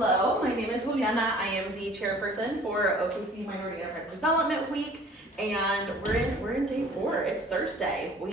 Hello, my name is Juliana. I am the chairperson for OKC Minority Enterprise Development Week, and we're in day 4. It's Thursday. We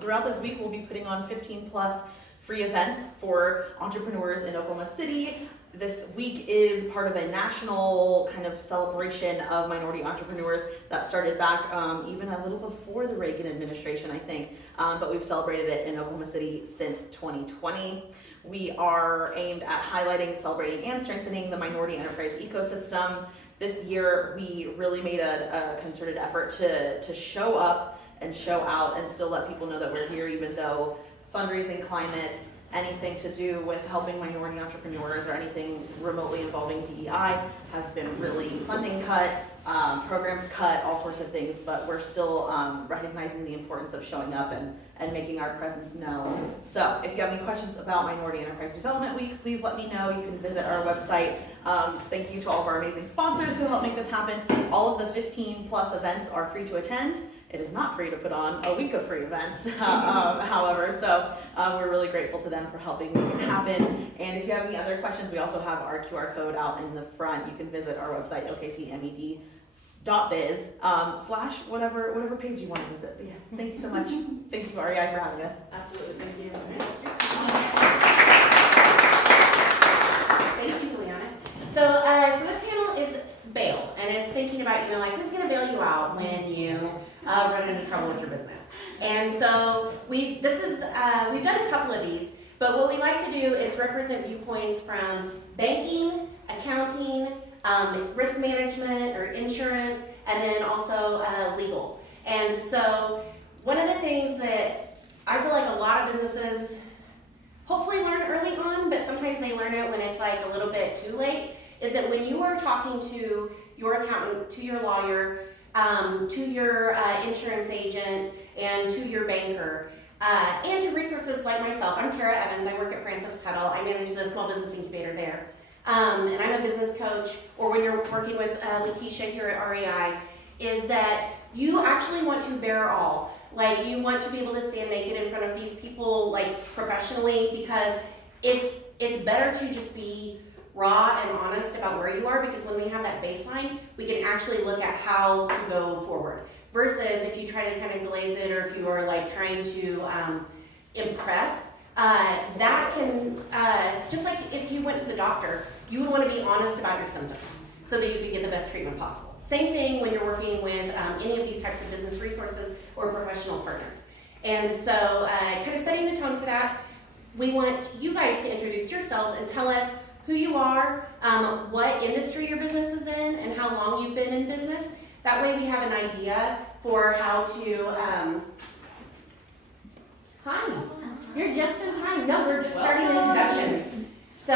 throughout this week we'll be putting on 15 plus free events for entrepreneurs in Oklahoma City. This week is part of a national kind of celebration of minority entrepreneurs that started back even a little before the Reagan administration, I think, but we've celebrated it in Oklahoma City since 2020. We are aimed at highlighting, celebrating, and strengthening the minority enterprise ecosystem. This year, we really made a concerted effort to show up and show out and still let people know that we're here, even though fundraising climates, anything to do with helping minority entrepreneurs or anything remotely involving DEI has been really funding cut, programs cut, all sorts of things, but we're still recognizing the importance of showing up and making our presence known. So if you have any questions about Minority Enterprise Development Week, please let me know. You can visit our website. Thank you to all of our amazing sponsors who help make this happen. All of the 15 plus events are free to attend. It is not free to put on a week of free events, however, so we're really grateful to them for helping make it happen. And if you have any other questions, we also have our QR code out in the front. You can visit our website, okcmed.biz, / whatever page you want to visit. But yes, thank you so much. Thank you, REI, for having us. Absolutely, thank you. Thank you, Juliana. So this panel is bail, and it's thinking about, like, who's going to bail you out when you run into trouble with your business. And so we've done a couple of these, but what we like to do is represent viewpoints from banking, accounting, risk management or insurance, and then also legal. And so one of the things that I feel like a lot of businesses hopefully learn early on, but sometimes they learn it when it's like a little bit too late, is that when you are talking to your accountant, to your lawyer, to your insurance agent, and to your banker, and to resources like myself. I'm Kara Evans. I work at Francis Tuttle. I manage the small business incubator there. And I'm a business coach, or when you're working with Lakeisha here at REI, is that you actually want to bear all. Like, you want to be able to stand naked in front of these people, like, professionally, because it's better to just be raw and honest about where you are, because when we have that baseline, we can actually look at how to go forward. Versus if you try to kind of glaze it, or if you are like trying to impress, that can, just like if you went to the doctor, you would want to be honest about your symptoms so that you could get the best treatment possible. Same thing when you're working with any of these types of business resources or professional partners. And so kind of setting the tone for that, we want you guys to introduce yourselves and tell us who you are, what industry your business is in, and how long you've been in business. That way we have an idea for how to, hi, you're just in time. No, we're just starting introductions. So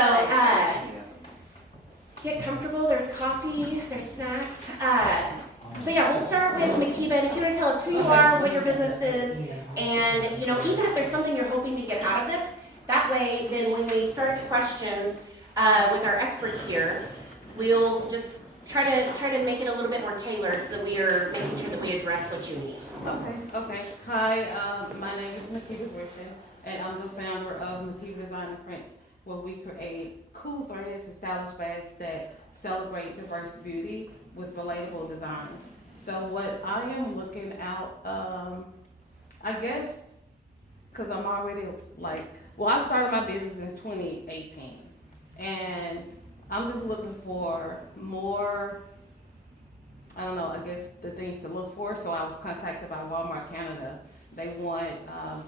get comfortable, there's coffee, there's snacks. So yeah, we'll start with Makiba, and if you want to tell us who you are, what your business is, and even if there's something you're hoping to get out of this, that way then when we start the questions with our experts here, we'll just try to make it a little bit more tailored so that we are making sure that we address what you need. Okay. Hi, my name is Makiba Griffin, and I'm the founder of Makiba Design and Prints, where we create cool threads and stylish bags that celebrate diverse beauty with relatable designs. So what I am looking out, I guess, because I'm already I started my business in 2018, and I'm just looking for more, I guess the things to look for. So I was contacted by Walmart Canada. They want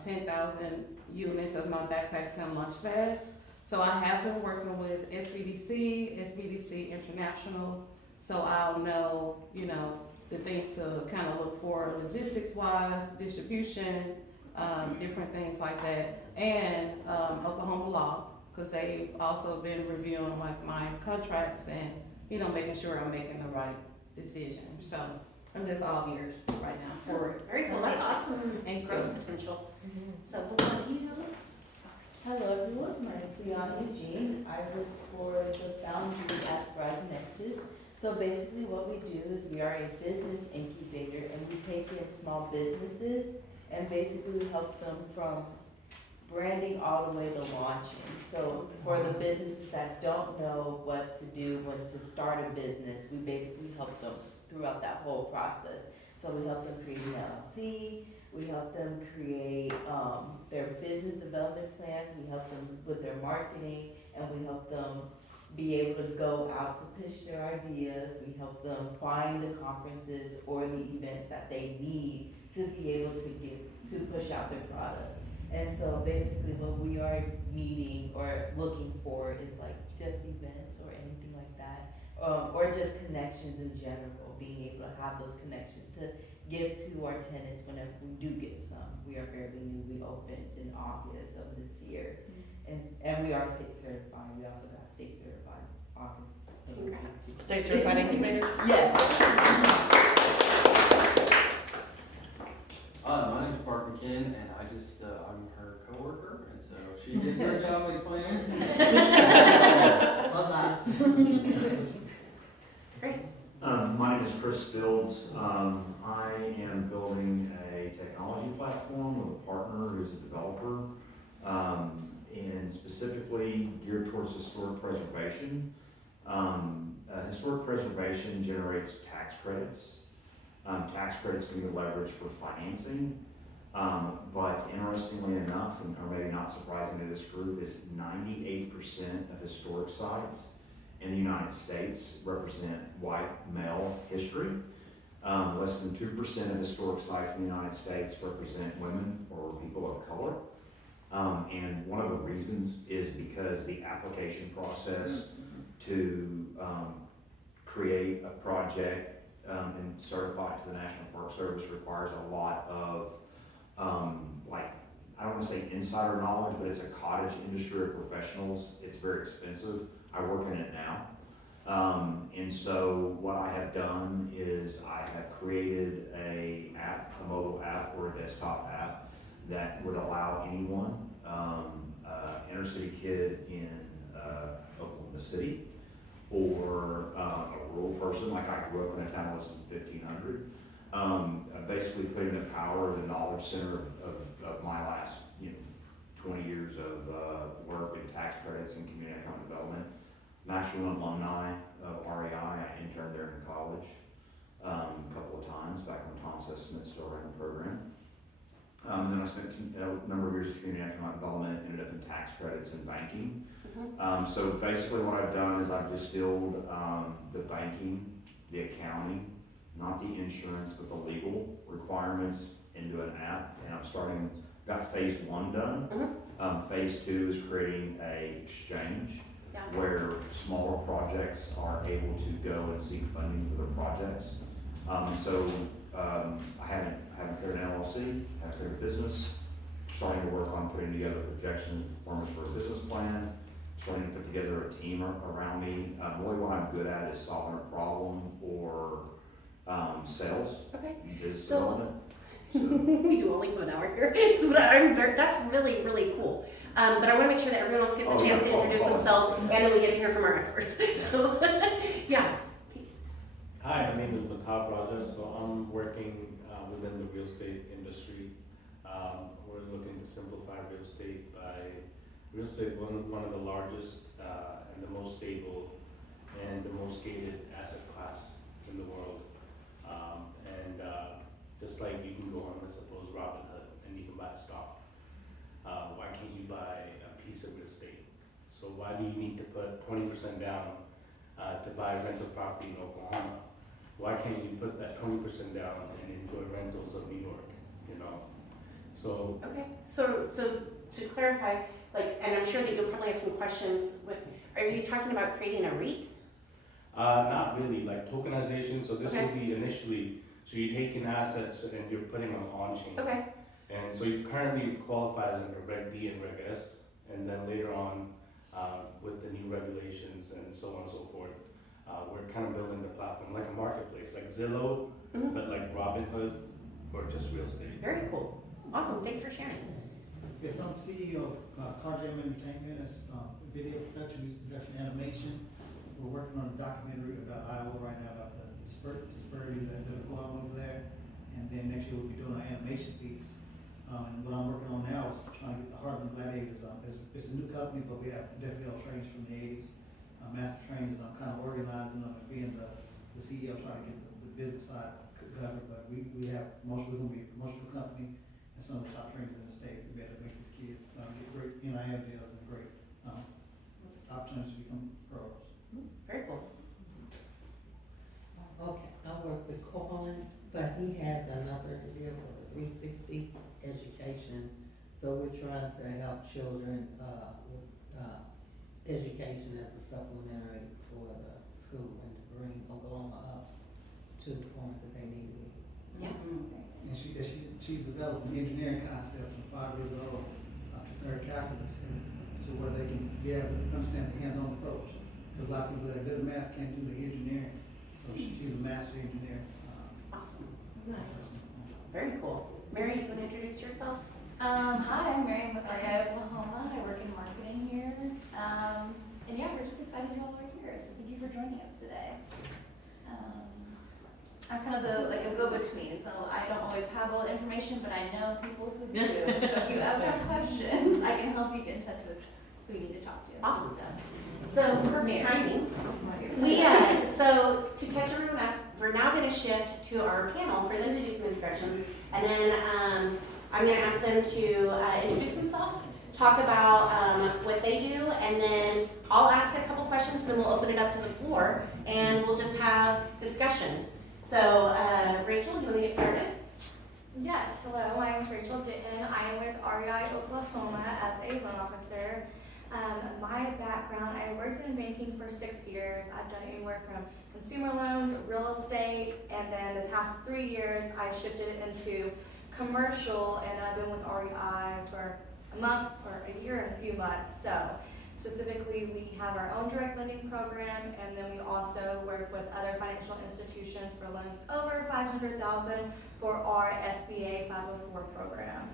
10,000 units of my backpacks and lunch bags. So I have been working with SBDC International, so I'll know, the things to kind of look for logistics-wise, distribution, different things like that, and Oklahoma law, because they've also been reviewing my contracts and making sure I'm making the right decision. So I'm just all ears right now for it. Very cool. That's awesome. And growth potential. So what do you know? Hello everyone, my name is Liana Eugene. I work for the foundry at Thrive Nexus. So basically what we do is we are a business incubator, and we take in small businesses and basically help them from branding all the way to launching. So for the businesses that don't know what to do once to start a business, we basically help them throughout that whole process. So we help them create an LLC, we help them create their business development plans, we help them with their marketing, and we help them be able to go out to pitch their ideas. We help them find the conferences or the events that they need to be able to push out their product. And so basically what we are needing or looking for is like just events or anything like that, or just connections in general, being able to have those connections to give to our tenants whenever we do get some. We are fairly new, we opened in August of this year. And we are state certified, we also got state certified August. Congrats. State certified incubator? Yes. My name's Parker McKinn, and I'm her coworker, and so she did her job explaining. Great. My name is Chris Fields. I am building a technology platform with a partner who's a developer, and specifically geared towards historic preservation. Historic preservation generates tax credits. Tax credits can be leveraged for financing, but interestingly enough, or maybe not surprising to this group, is 98% of historic sites in the United States represent white male history. Less than 2% of historic sites in the United States represent women or people of color. And one of the reasons is because the application process to create a project and certify it to the National Park Service requires a lot of, I don't want to say insider knowledge, but it's a cottage industry of professionals. It's very expensive. I work in it now. And so what I have done is I have created a mobile app or a desktop app that would allow anyone, inner city kid in Oklahoma City, or a rural person, like I grew up in a town less than 1,500, basically putting the power of the knowledge center of my last 20 years of work in tax credits and community economic development. National alumni of REI, I interned there in college a couple of times, back when Tom Smith still ran the program. And then I spent a number of years in community economic development, ended up in tax credits and banking. So basically what I've done is I've distilled the banking, the accounting, not the insurance, but the legal requirements into an app. And I'm got phase 1 done. Phase 2 is creating a exchange where smaller projects are able to go and seek funding for their projects. I haven't created an LLC, haven't created a business, starting to work on putting together projections and performance for a business plan, starting to put together a team around me. Really what I'm good at is solving a problem or sales, business development. We do only 1 hour here, but that's really, really cool. But I want to make sure that everyone else gets a chance to introduce themselves, and then we get to hear from our experts. So, yeah. Hi, my name is Matab Raja. So I'm working within the real estate industry. We're looking to simplify real estate by one of the largest and the most stable and the most gated asset class in the world. Just like you can go on, let's suppose, Robinhood, and you can buy a stock. Why can't you buy a piece of real estate? So why do you need to put 20% down to buy rental property in Oklahoma? Why can't you put that 20% down and enjoy rentals of New York? So Okay. So to clarify, and I'm sure that you'll probably have some questions with. Are you talking about creating a REIT? not really, like tokenization. So this would be initially. So you're taking assets and you're putting them on chain. Okay. And so you currently qualifies under Reg D and Reg S, and then later on, with the new regulations and so on and so forth, we're kind of building the platform like a marketplace, like Zillow, but like Robinhood for just real estate. Very cool. Awesome. Thanks for sharing. Yes, I'm CEO of Car Jam Entertainment. It's video production, music production, animation. We're working on a documentary about Iowa right now about the disparities that are going on over there. And then next year we'll be doing an animation piece And what I'm working on now is trying to get the Harlem Gladiators. It's a new company, but we have definitely all trainers from the 80s, master trainers. And I'm kind of organizing them and being the CEO, trying to get the business side covered. But we're going to be a promotional company and some of the top trainers in the state. We're able to make these kids get great NIL deals and great opportunities to become pros. Very cool. Okay, I work with Colin, but he has another deal for the 360 education. So we're trying to help children with education as a supplementary for the school and to bring Oklahoma up to the point that they need to be. Yeah. And she's developed an engineering concept from 5 years old up to third calculus, and so where they can be able to understand the hands-on approach. Because a lot of people that are good at math can't do the engineering, so she's a master engineer. Awesome. Nice. Very cool. Mary, you want to introduce yourself? Hi, I'm Mary with REI Oklahoma. I work in marketing here. And yeah, we're just excited you all are here, so thank you for joining us today. I'm kind of a go-between, so I don't always have all the information, but I know people who do. So if you ever have questions, I can help you get in touch with who you need to talk to. Awesome. So perfect timing. Yeah. So to catch everyone up, we're now going to shift to our panel for them to do some introductions, and then I'm going to ask them to introduce themselves, talk about what they do, and then I'll ask a couple questions, then we'll open it up to the floor, and we'll just have discussion. So Rachel, you want to get started? Yes, hello, my name is Rachel Ditton. I am with REI Oklahoma as a loan officer. My background, I worked in banking for 6 years. I've done anywhere from consumer loans, real estate, and then the past 3 years I shifted into commercial, and I've been with REI for a month or a year and a few months. So specifically, we have our own direct lending program, and then we also work with other financial institutions for loans over $500,000 for our SBA 504 program.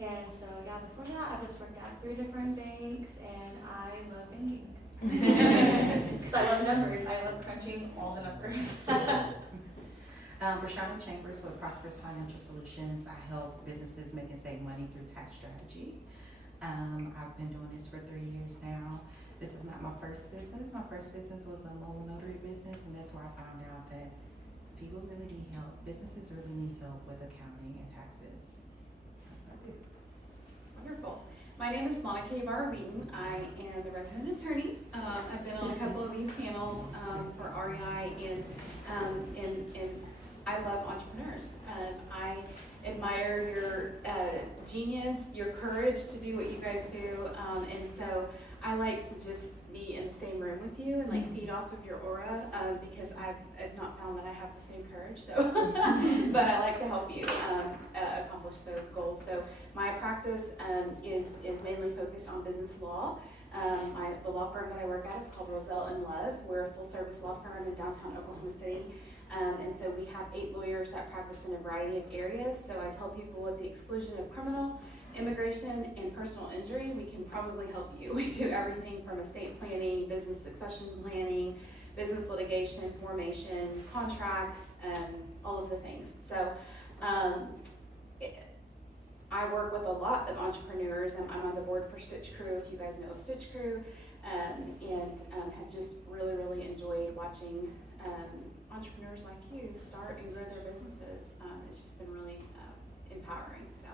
And so, yeah, before that, I just worked at 3 different banks, and I love banking. Because I love numbers. I love crunching all the numbers. Rashada Chambers with Prosperous Financial Solutions. I help businesses make and save money through tax strategy. I've been doing this for 3 years now. This is not my first business. My first business was a mobile notary business, and that's where I found out that people really need help. Businesses really need help with accounting and taxes. That's what I do. Wonderful. My name is Monica Ybarra-Wheaton. I am the resident attorney. I've been on a couple of these panels for REI, and I love entrepreneurs. I admire your genius, your courage to do what you guys do, and so I like to just be in the same room with you and like feed off of your aura, because I've not found that I have the same courage. So, but I like to help you accomplish those goals. So my practice is mainly focused on business law. The law firm that I work at is called Roselle and Love. We're a full-service law firm in downtown Oklahoma City. And so we have 8 lawyers that practice in a variety of areas. So I tell people, with the exclusion of criminal, immigration, and personal injury, we can probably help you. We do everything from estate planning, business succession planning, business litigation, formation, contracts, all of the things. So I work with a lot of entrepreneurs. I'm on the board for Stitch Crew, if you guys know of Stitch Crew, and have just really, really enjoyed watching entrepreneurs like you start and grow their businesses. It's just been really empowering. So,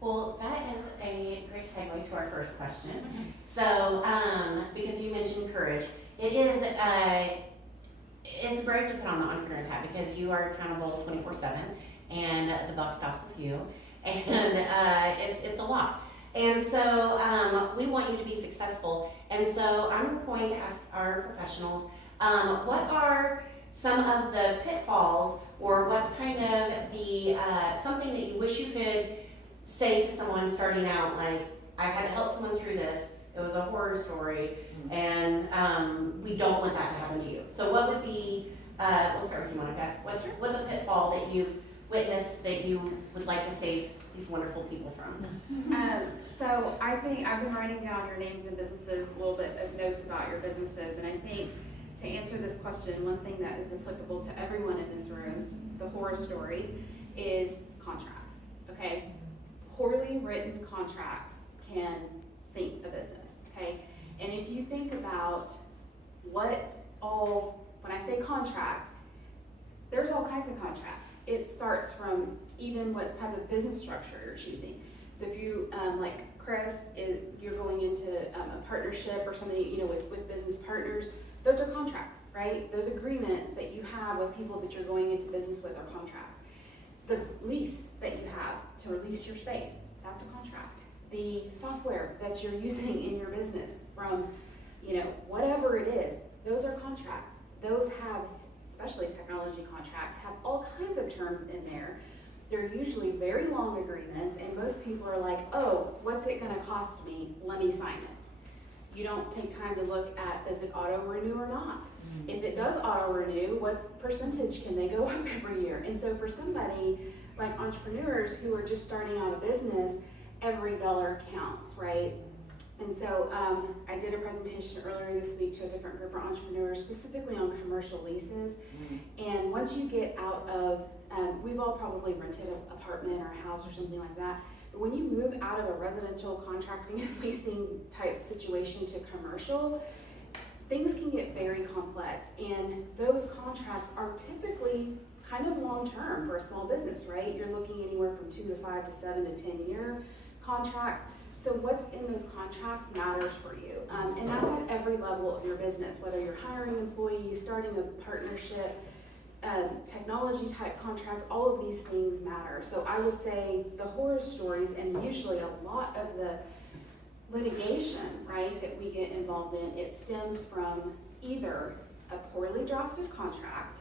Well, that is a great segue to our first question. So, because you mentioned courage, it's brave to put on the entrepreneur's hat because you are accountable 24/7, and the buck stops with you, and it's a lot. And so we want you to be successful. And so I'm going to ask our professionals, what are some of the pitfalls, or what's kind of the something that you wish you could say to someone starting out, like, I've had to help someone through this, it was a horror story, and we don't want that to happen to you. So what would be, we'll start with you, Monica. What's a pitfall that you've witnessed that you would like to save these wonderful people from? So I think I've been writing down your names and businesses, a little bit of notes about your businesses, and I think to answer this question, one thing that is applicable to everyone in this room, the horror story, is contracts, okay? poorly written contracts can sink a business, okay? And if you think about when I say contracts, there's all kinds of contracts. It starts from even what type of business structure you're choosing. So if you, like Chris, you're going into a partnership or something, with business partners, those are contracts, right? Those agreements that you have with people that you're going into business with are contracts. The lease that you have to release your space, that's a contract. The software that you're using in your business from, whatever it is, those are contracts. Those have, especially technology contracts, have all kinds of terms in there. They're usually very long agreements, and most people are like, oh, what's it gonna cost me? Let me sign it. You don't take time to look at, does it auto renew or not? If it does auto renew, what percentage can they go up every year? And so for somebody like entrepreneurs who are just starting out a business, every dollar counts, right? And so I did a presentation earlier this week to a different group of entrepreneurs, specifically on commercial leases. And once you get out of, we've all probably rented an apartment or a house or something like that, but when you move out of a residential contracting and leasing type situation to commercial, things can get very complex. And those contracts are typically kind of long-term for a small business, right? You're looking anywhere from 2 to 5 to 7 to 10-year contracts. So what's in those contracts matters for you. And that's at every level of your business, whether you're hiring employees, starting a partnership, technology type contracts, all of these things matter. So I would say the horror stories, and usually a lot of the litigation, right, that we get involved in, it stems from either a poorly drafted contract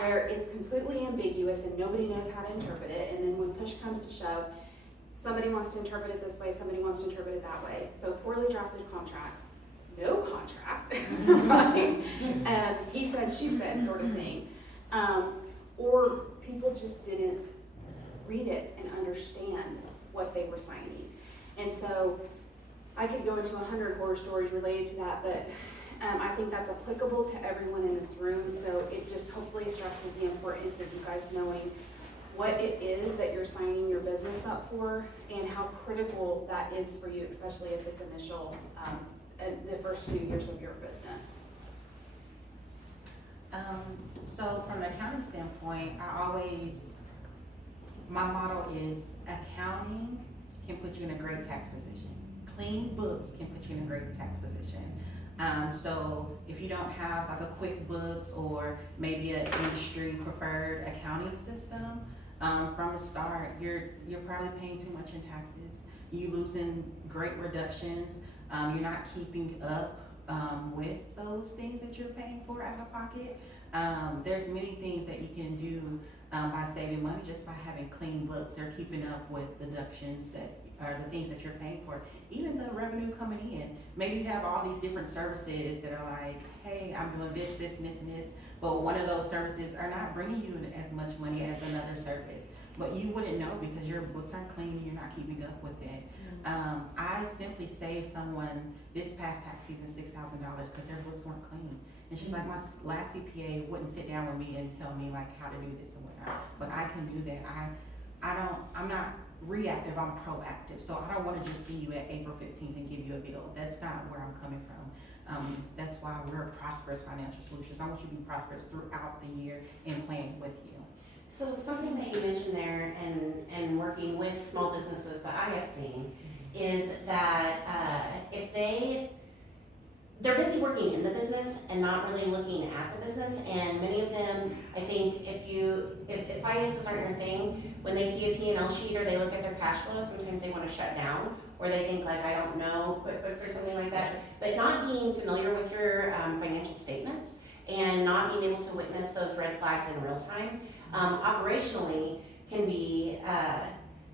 where it's completely ambiguous and nobody knows how to interpret it, and then when push comes to shove, somebody wants to interpret it this way, somebody wants to interpret it that way. So poorly drafted contracts, no contract, right? He said, she said sort of thing. Or people just didn't read it and understand what they were signing. And so I could go into 100 horror stories related to that, but I think that's applicable to everyone in this room. So it just hopefully stresses the importance of you guys knowing what it is that you're signing your business up for and how critical that is for you, especially at this initial, the first few years of your business. So from an accounting standpoint, my motto is accounting can put you in a great tax position. Clean books can put you in a great tax position. So if you don't have like a QuickBooks or maybe an industry preferred accounting system, from the start, you're probably paying too much in taxes. You're losing great reductions. You're not keeping up with those things that you're paying for out of pocket. There's many things that you can do by saving money just by having clean books or keeping up with deductions that are the things that you're paying for. Even the revenue coming in. Maybe you have all these different services that are like, hey, I'm doing this, this, and this, and this, but one of those services are not bringing you as much money as another service. But you wouldn't know because your books aren't clean and you're not keeping up with it. I simply saved someone this past tax season $6,000 because their books weren't clean. And she's like, my last CPA wouldn't sit down with me and tell me like how to do this and whatnot. But I can do that. I'm not reactive, I'm proactive. So I don't want to just see you at April 15th and give you a bill. That's not where I'm coming from. That's why we're Prosperous Financial Solutions. I want you to be prosperous throughout the year and plan with you. So something that you mentioned there and working with small businesses that I have seen is that if they're busy working in the business and not really looking at the business, and many of them, I think if finances aren't your thing, when they see a P&L sheet or they look at their cash flow, sometimes they want to shut down, or they think like, I don't know, QuickBooks or something like that. But not being familiar with your financial statements and not being able to witness those red flags in real time, operationally can be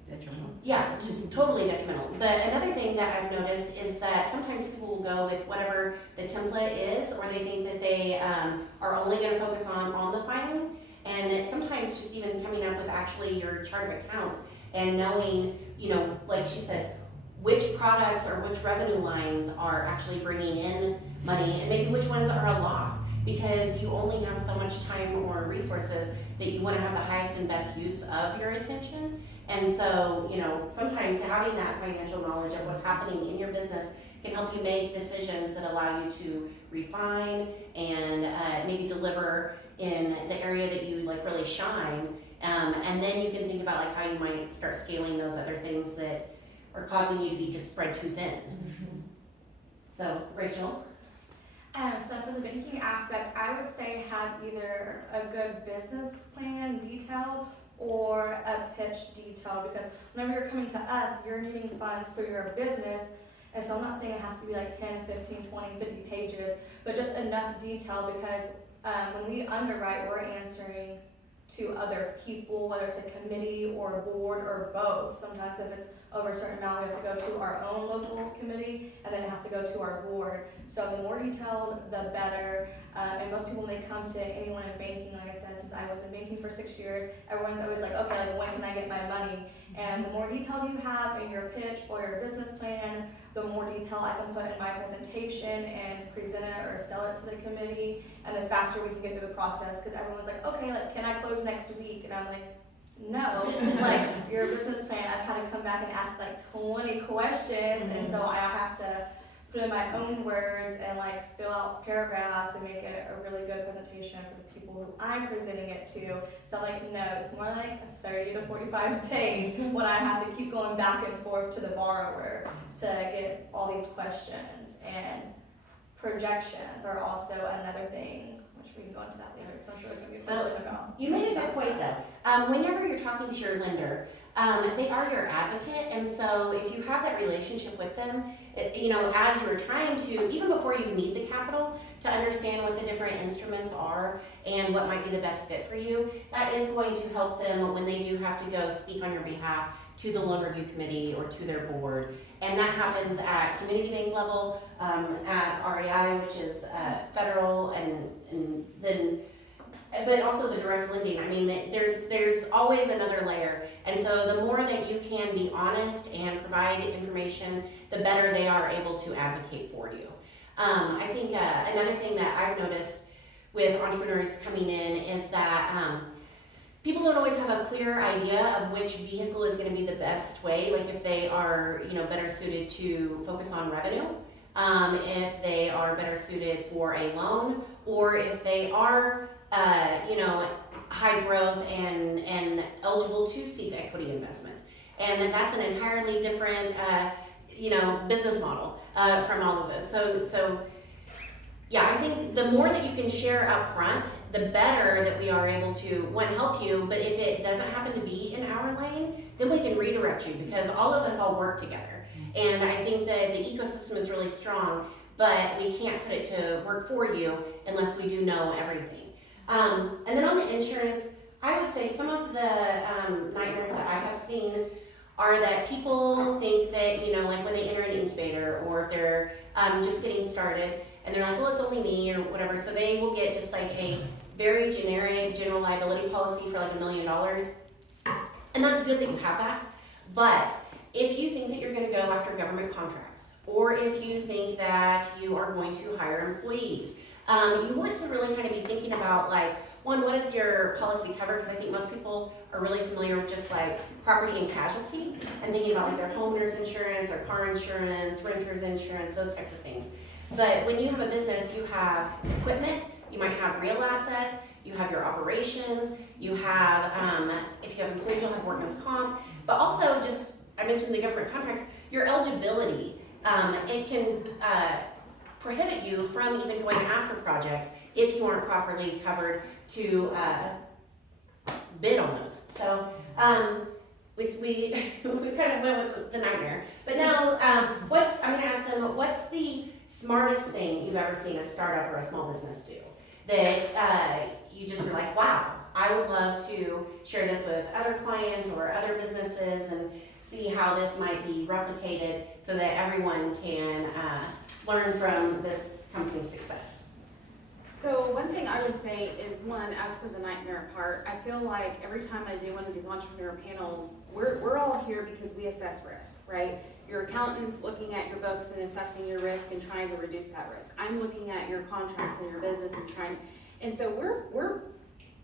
Detrimental. yeah, just totally detrimental. But another thing that I've noticed is that sometimes people will go with whatever the template is, or they think that they are only going to focus on the filing. And it's sometimes just even coming up with actually your chart of accounts and knowing, like she said, which products or which revenue lines are actually bringing in money and maybe which ones are a loss, because you only have so much time or resources that you want to have the highest and best use of your attention. And so, you know, sometimes having that financial knowledge of what's happening in your business can help you make decisions that allow you to refine and maybe deliver in the area that you like really shine. And then you can think about like how you might start scaling those other things that are causing you to be just spread too thin. So, Rachel? So for the banking aspect, I would say have either a good business plan detailed or a pitch detailed, because whenever you're coming to us, you're needing funds for your business. And so I'm not saying it has to be like 10, 15, 20, 50 pages, but just enough detail, because when we underwrite, we're answering to other people, whether it's a committee or a board or both. Sometimes if it's over a certain amount, we have to go to our own local committee, and then it has to go to our board. So the more detailed, the better. And most people, when they come to anyone in banking, like I said, since I was in banking for 6 years, everyone's always like, okay, like when can I get my money? And the more detail you have in your pitch or your business plan, the more detail I can put in my presentation and present it or sell it to the committee, and the faster we can get through the process, because everyone's like, okay, like can I close next week? And I'm like, no, like your business plan, I've had to come back and ask like 20 questions, and so I have to put in my own words and like fill out paragraphs and make it a really good presentation for the people who I'm presenting it to. So like, no, it's more like 30 to 45 days when I have to keep going back and forth to the borrower to get all these questions. And projections are also another thing, which we can go into that later, because I'm sure there's gonna be a question about. You made a good point though. Whenever you're talking to your lender, they are your advocate, and so if you have that relationship with them, you know, as you're trying to, even before you need the capital, to understand what the different instruments are and what might be the best fit for you, that is going to help them when they do have to go speak on your behalf to the loan review committee or to their board. And that happens at community bank level, at REI, which is federal, and then, but also the direct lending. I mean, there's always another layer. And so the more that you can be honest and provide information, the better they are able to advocate for you. I think another thing that I've noticed with entrepreneurs coming in is that people don't always have a clear idea of which vehicle is going to be the best way. Like if they are, you know, better suited to focus on revenue, if they are better suited for a loan, or if they are, you know, high growth and eligible to seek equity investment. And that's an entirely different, you know, business model from all of us. So yeah, I think the more that you can share up front, the better that we are able to, one, help you, but if it doesn't happen to be in our lane, then we can redirect you, because all of us all work together. And I think that the ecosystem is really strong, but we can't put it to work for you unless we do know everything. And then on the insurance, I would say some of the nightmares that I have seen are that people think that, you know, like when they enter an incubator, or if they're just getting started, and they're like, well, it's only me or whatever, so they will get just like a very generic general liability policy for like $1 million. And that's good that you have that, but if you think that you're gonna go after government contracts, or if you think that you are going to hire employees, you want to really kind of be thinking about like, one, what is your policy cover? Because I think most people are really familiar with just like property and casualty, and thinking about like their homeowner's insurance or car insurance, renter's insurance, those types of things. But when you have a business, you have equipment, you might have real assets, you have your operations, you have, if you have employees, you'll have workman's comp, but also just, I mentioned the government contracts, your eligibility, it can prohibit you from even going after projects if you aren't properly covered to bid on those. So we kind of went with the nightmare. But now, I'm gonna ask them, what's the smartest thing you've ever seen a startup or a small business do that you just were like, wow, I would love to share this with other clients or other businesses and see how this might be replicated so that everyone can learn from this company's success? So one thing I would say is, one, as to the nightmare part, I feel like every time I do one of these entrepreneur panels, we're all here because we assess risk, right? Your accountant's looking at your books and assessing your risk and trying to reduce that risk. I'm looking at your contracts and your business and so we're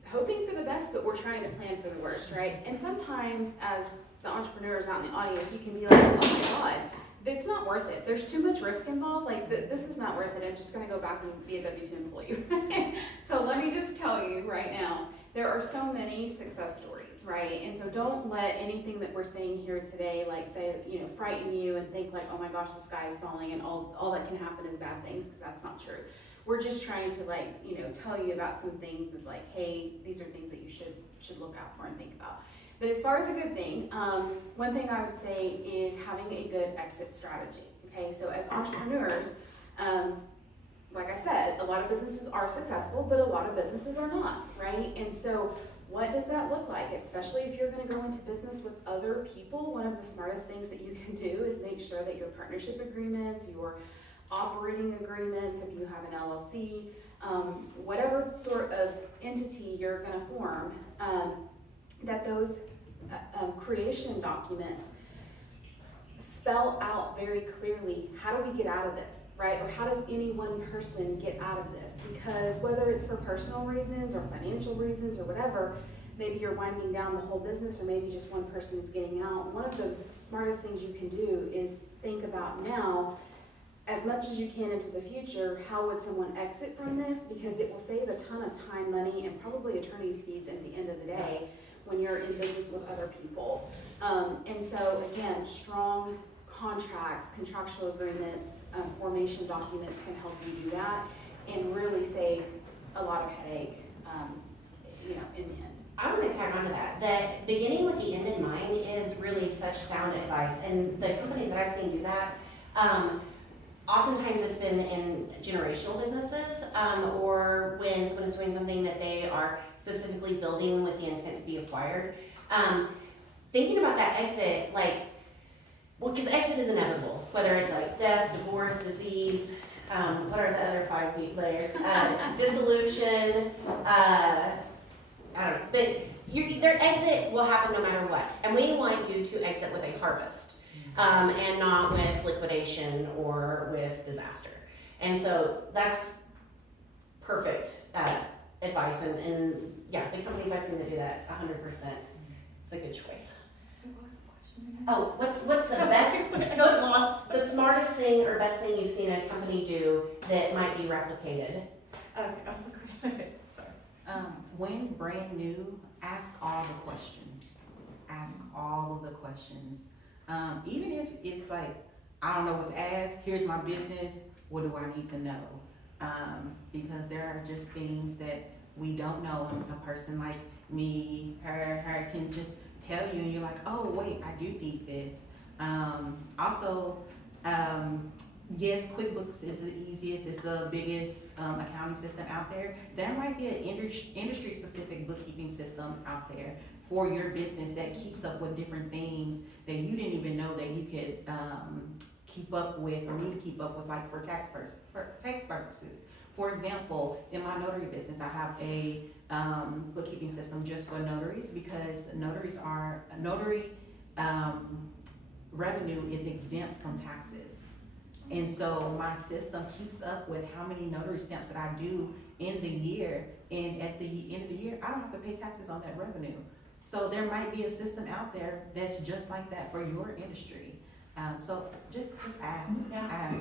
hoping for the best, but we're trying to plan for the worst, right? And sometimes as the entrepreneurs out in the audience, you can be like, oh my God, it's not worth it. There's too much risk involved. Like, this is not worth it. I'm just gonna go back and be a W-2 employee. So let me just tell you right now, there are so many success stories, right? And so don't let anything that we're saying here today, like say, frighten you and think like, oh my gosh, the sky is falling and all that can happen is bad things, because that's not true. We're just trying to tell you about some things of like, hey, these are things that you should look out for and think about. But as far as a good thing, one thing I would say is having a good exit strategy. Okay, so as entrepreneurs, like I said, a lot of businesses are successful, but a lot of businesses are not, right? And so what does that look like? Especially if you're going to go into business with other people, one of the smartest things that you can do is make sure that your partnership agreements, your operating agreements, if you have an LLC, whatever sort of entity you're going to form, that those creation documents spell out very clearly, how do we get out of this, right? Or how does any one person get out of this? Because whether it's for personal reasons or financial reasons or whatever, maybe you're winding down the whole business, or maybe just one person is getting out. One of the smartest things you can do is think about now, as much as you can into the future, how would someone exit from this? Because it will save a ton of time, money, and probably attorney's fees at the end of the day when you're in business with other people. And so again, strong contracts, contractual agreements, formation documents can help you do that and really save a lot of headache, in the end. I'm going to tag on to that. That beginning with the end in mind is really such sound advice. And the companies that I've seen do that, oftentimes it's been in generational businesses, or when someone is doing something that they are specifically building with the intent to be acquired. Thinking about that exit, because exit is inevitable, whether it's like death, divorce, disease, what are the other 5 layers? Dissolution, I don't know, but their exit will happen no matter what. And we want you to exit with a harvest, and not with liquidation or with disaster. And so that's perfect advice. And yeah, the companies I've seen that do that 100%, it's a good choice. What was the question again? Oh, what's the best, what's the smartest thing or best thing you've seen a company do that might be replicated? Okay, I was like, sorry. When brand new, ask all the questions. Ask all of the questions. Even if it's like, I don't know what to ask, here's my business, what do I need to know? Because there are just things that we don't know. A person like me, her can just tell you and you're like, oh wait, I do need this. Yes, QuickBooks is the easiest, it's the biggest accounting system out there. There might be an industry-specific bookkeeping system out there for your business that keeps up with different things that you didn't even know that you could keep up with or need to keep up with, like for tax purposes. For example, in my notary business, I have a bookkeeping system just for notaries, because notary revenue is exempt from taxes. And so my system keeps up with how many notary stamps that I do in the year, and at the end of the year, I don't have to pay taxes on that revenue. So there might be a system out there that's just like that for your industry. So just ask, ask.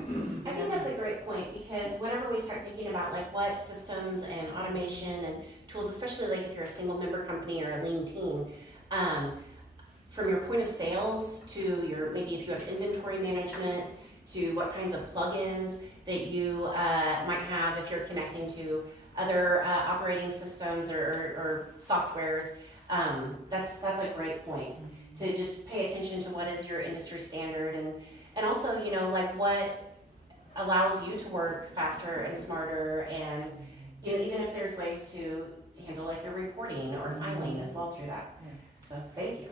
I think that's a great point, because whenever we start thinking about what systems and automation and tools, especially if you're a single member company or a lean team, from your point of sales to maybe if you have inventory management, to what kinds of plugins that you might have if you're connecting to other operating systems or softwares. That's a great point, to just pay attention to what is your industry standard, and also what allows you to work faster and smarter, and even if there's ways to handle your reporting or filing as well through that. So thank you.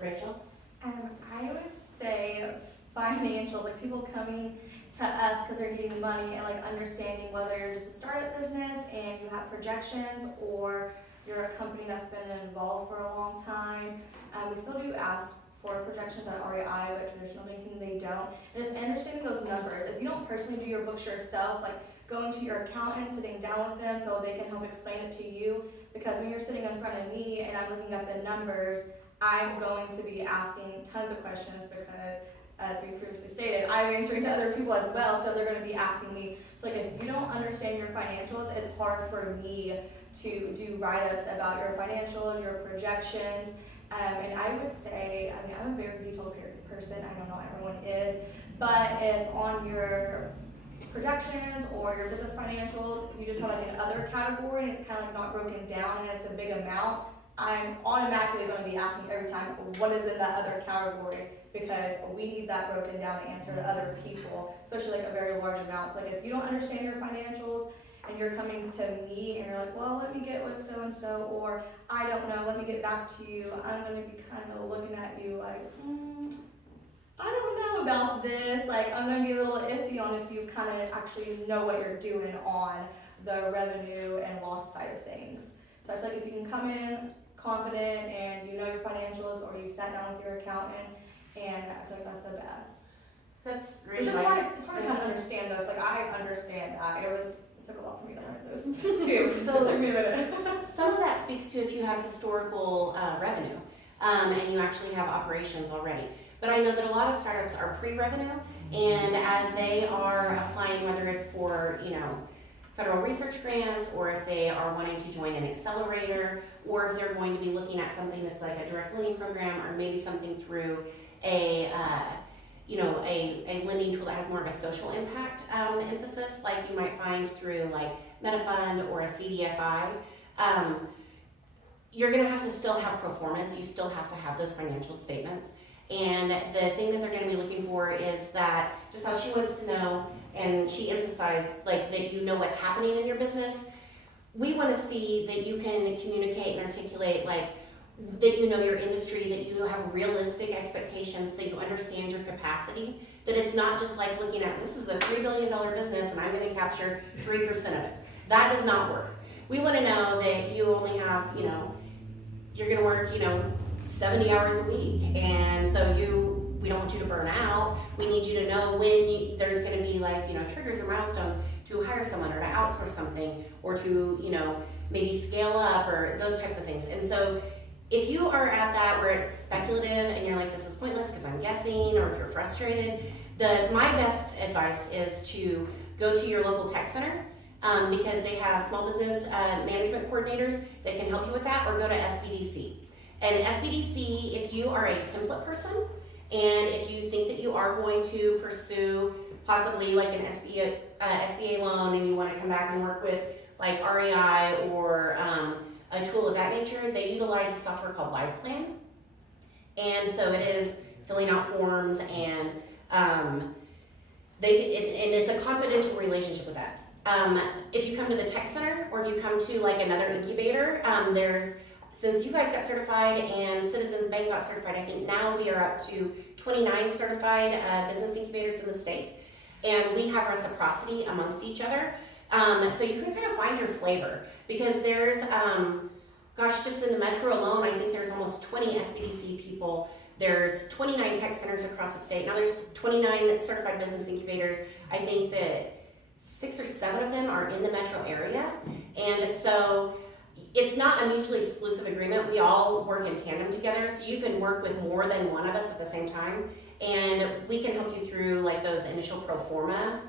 Rachel? I would say financials, people coming to us because they're needing money, and understanding whether you're just a startup business and you have projections, or you're a company that's been involved for a long time. We still do ask for projections at REI, but traditional banking, they don't. And just understanding those numbers. If you don't personally do your books yourself, going to your accountant, sitting down with them so they can help explain it to you. Because when you're sitting in front of me and I'm looking at the numbers, I'm going to be asking tons of questions because, as we previously stated, I'm answering to other people as well, so they're gonna be asking me. So like, if you don't understand your financials, it's hard for me to do write-ups about your financials, your projections. And I would say, I mean, I'm a very detailed person, I don't know everyone is, but if on your projections or your business financials, you just have like an other category and it's kind of like not broken down and it's a big amount, I'm automatically going to be asking every time, what is in that other category? Because we need that broken down to answer to other people, especially like a very large amount. So like if you don't understand your financials and you're coming to me and you're like, well, let me get with so-and-so, or I don't know, let me get back to you, I'm going to be kind of looking at you like, I don't know about this. Like, I'm going to be a little iffy on if you kind of actually know what you're doing on the revenue and loss side of things. So I feel like if you can come in confident and you know your financials, or you've sat down with your accountant, and I feel like that's the best. That's It's just hard, it's hard to kind of understand those. Like, I understand that. It took a lot for me to learn those too. So- It took me a minute. Some of that speaks to if you have historical revenue, and you actually have operations already. But I know that a lot of startups are pre-revenue, and as they are applying, whether it's for, federal research grants, or if they are wanting to join an accelerator, or if they're going to be looking at something that's like a direct lending program, or maybe something through a lending tool that has more of a social impact emphasis, like you might find through like MetaFund or a CDFI, you're gonna have to still have performance, you still have to have those financial statements. And the thing that they're gonna be looking for is that, just how she wants to know, and she emphasized like that you know what's happening in your business. We wanna see that you can communicate and articulate like that you know your industry, that you have realistic expectations, that you understand your capacity, that it's not just like looking at, this is a $3 billion business and I'm gonna capture 3% of it. That does not work. We wanna know that you only have, you're gonna work, 70 hours a week, and so we don't want you to burn out. We need you to know when there's gonna be like, triggers or milestones to hire someone, or to outsource something, or to, maybe scale up, or those types of things. And so if you are at that where it's speculative and you're like, this is pointless because I'm guessing, or if you're frustrated, my best advice is to go to your local tech center, because they have small business management coordinators that can help you with that, or go to SBDC. And SBDC, if you are a template person, and if you think that you are going to pursue possibly like an SBA loan, and you want to come back and work with like REI or a tool of that nature, they utilize a software called LivePlan. And so it is filling out forms, and it's a confidential relationship with that. If you come to the tech center, or if you come to like another incubator, since you guys got certified and Citizens Bank got certified, I think now we are up to 29 certified business incubators in the state. And we have reciprocity amongst each other. So you can kind of find your flavor, because there's, just in the metro alone, I think there's almost 20 SBDC people. There's 29 tech centers across the state. Now there's 29 certified business incubators. I think that 6 or 7 of them are in the metro area. And so it's not a mutually exclusive agreement. We all work in tandem together, so you can work with more than one of us at the same time. And we can help you through like those initial pro forma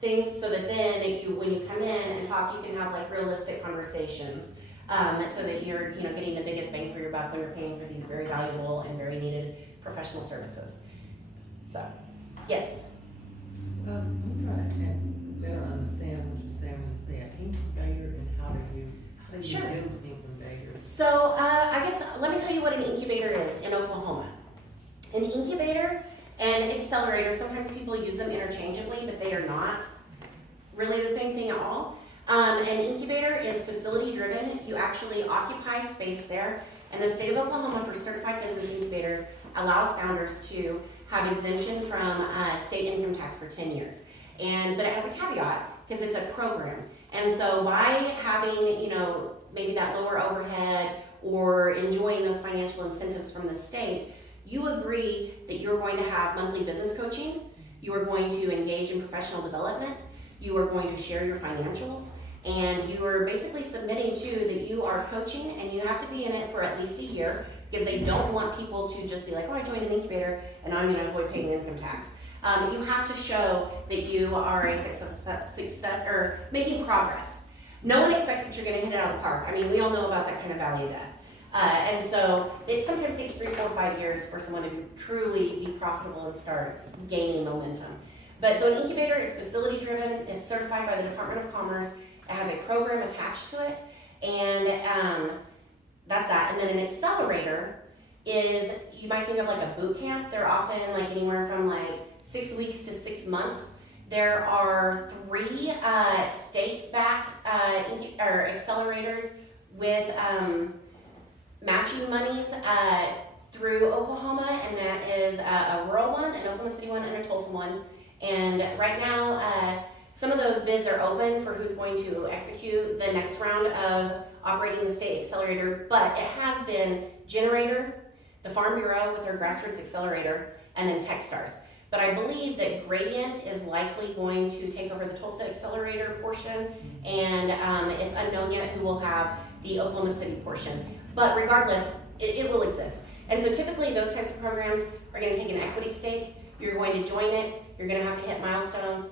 things, so that then when you come in and talk, you can have like realistic conversations, so that you're getting the biggest bang for your buck when you're paying for these very valuable and very needed professional services. So, yes. I'm trying to better understand what you're saying when you say an incubator, and how do you Sure. use incubators? So I guess let me tell you what an incubator is in Oklahoma. An incubator and accelerator, sometimes people use them interchangeably, but they are not really the same thing at all. An incubator is facility driven. You actually occupy space there, and the state of Oklahoma, for certified business incubators, allows founders to have exemption from state income tax for 10 years. But it has a caveat, because it's a program. And so by having, maybe that lower overhead, or enjoying those financial incentives from the state, you agree that you're going to have monthly business coaching, you are going to engage in professional development, you are going to share your financials, and you are basically submitting to that you are coaching, and you have to be in it for at least a year. because they don't want people to just be like, oh, I joined an incubator and I'm gonna avoid paying income tax. You have to show that you are a success or making progress. No one expects that you're gonna hit it out of the park. I mean, we all know about that kind of valley of death. And so it sometimes takes 3, 4, 5 years for someone to truly be profitable and start gaining momentum. But so an incubator is facility driven, it's certified by the Department of Commerce, it has a program attached to it, and that's that. And then an accelerator is, you might think of like a boot camp. They're often like anywhere from like 6 weeks to 6 months. There are 3 state-backed accelerators with matching monies through Oklahoma, and that is a rural one, an Oklahoma City one, and a Tulsa one. And right now, some of those bids are open for who's going to execute the next round of operating the state accelerator, but it has been Generator, the Farm Bureau with their grassroots accelerator, and then Techstars. But I believe that Gradient is likely going to take over the Tulsa accelerator portion, and it's unknown yet who will have the Oklahoma City portion. But regardless, it will exist. And so typically those types of programs are going to take an equity stake. You're going to join it. You're going to have to hit milestones.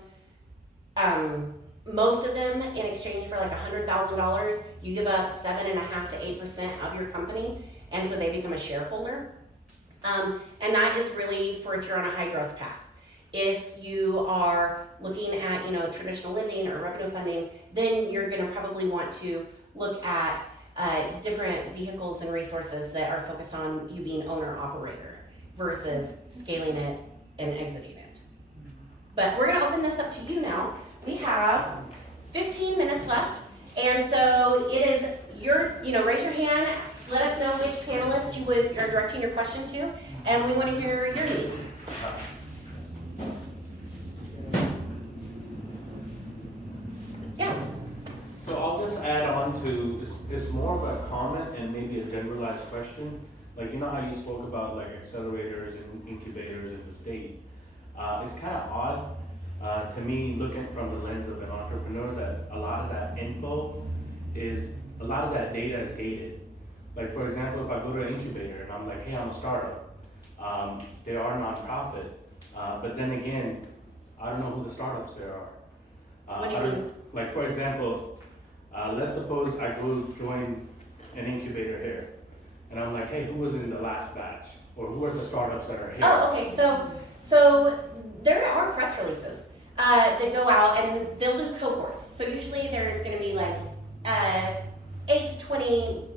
Most of them, in exchange for like $100,000, you give up 7.5% to 8% of your company, and so they become a shareholder. And that is really for if you're on a high growth path. If you are looking at traditional lending or revenue funding, then you're going to probably want to look at different vehicles and resources that are focused on you being owner operator versus scaling it and exiting it. But we're going to open this up to you now. We have 15 minutes left, and so it is your, raise your hand, let us know which panelists you are directing your question to, and we want to hear your needs. Yes. So I'll just add on to, it's more of a comment and maybe a generalized question. Like, you know how you spoke about like accelerators and incubators in the state? It's kind of odd to me, looking from the lens of an entrepreneur, that a lot of that info a lot of that data is gated. Like, for example, if I go to an incubator and I'm like, hey, I'm a startup, they are nonprofit, but then again, I don't know who the startups there are. What do you mean? Like, for example, let's suppose I go join an incubator here, and I'm like, hey, who was in the last batch? Or who are the startups that are here? Oh, okay, so there are press releases that go out, and they'll do cohorts. So usually there's gonna be like 8 to 20,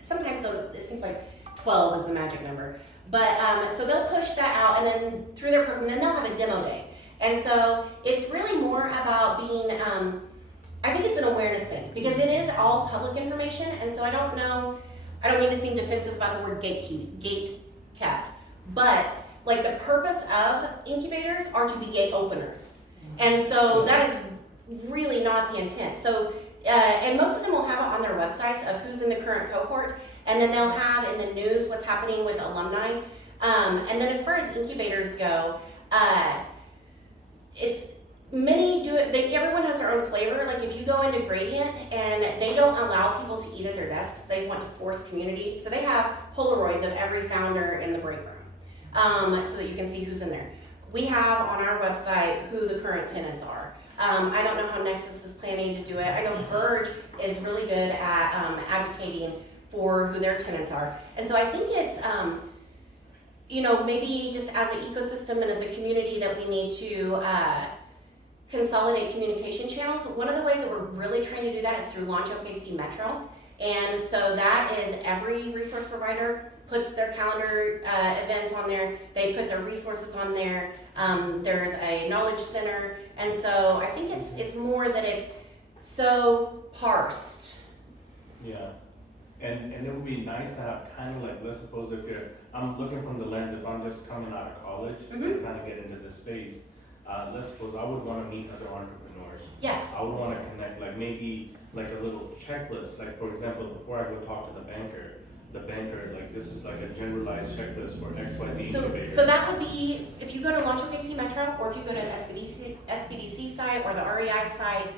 sometimes it seems like 12 is the magic number. But so they'll push that out, and then through their program, then they'll have a demo day. And so it's really more about being, I think it's an awareness thing, because it is all public information, and so I don't mean to seem defensive about the word gate kept, but like the purpose of incubators are to be gate openers. And so that is really not the intent. So, and most of them will have it on their websites of who's in the current cohort, and then they'll have in the news what's happening with alumni. And then as far as incubators go, it's many do it, everyone has their own flavor. Like if you go into Gradient and they don't allow people to eat at their desks, they want to force community. So they have Polaroids of every founder in the break room, so that you can see who's in there. We have on our website who the current tenants are. I don't know how Nexus is planning to do it. I know Verge is really good at advocating for who their tenants are. And so I think it's, maybe just as an ecosystem and as a community that we need to consolidate communication channels. One of the ways that we're really trying to do that is through Launch OKC Metro. And so that is every resource provider puts their calendar events on there. They put their resources on there. There's a knowledge center. And so I think it's more that it's so parsed. Yeah, and it would be nice to have kind of like, let's suppose I'm looking from the lens, if I'm just coming out of college and kind of get into this space, let's suppose I would want to meet other entrepreneurs. Yes. I would want to connect, like maybe like a little checklist, like for example, before I go talk to the banker, like this is like a generalized checklist for XYZ incubator. So that would be, if you go to Launch OKC Metro, or if you go to the SBDC site or the REI site,